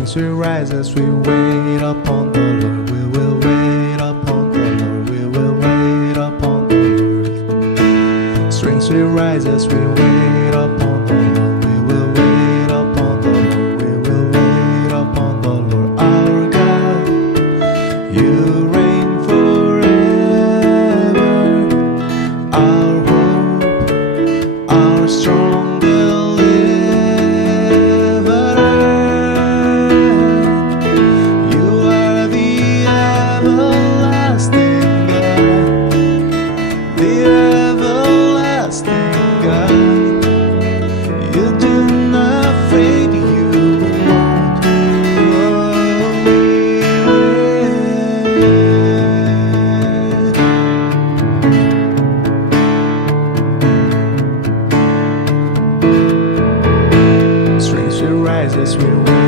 Strength will rise as we wait upon the Lord. We will wait upon the Lord. We will wait upon the Lord. Strength will rise as we wait upon the Lord. We will wait upon the Lord. We will wait upon the Lord. Our God, you reign forever. Our hope, our strong as we wait.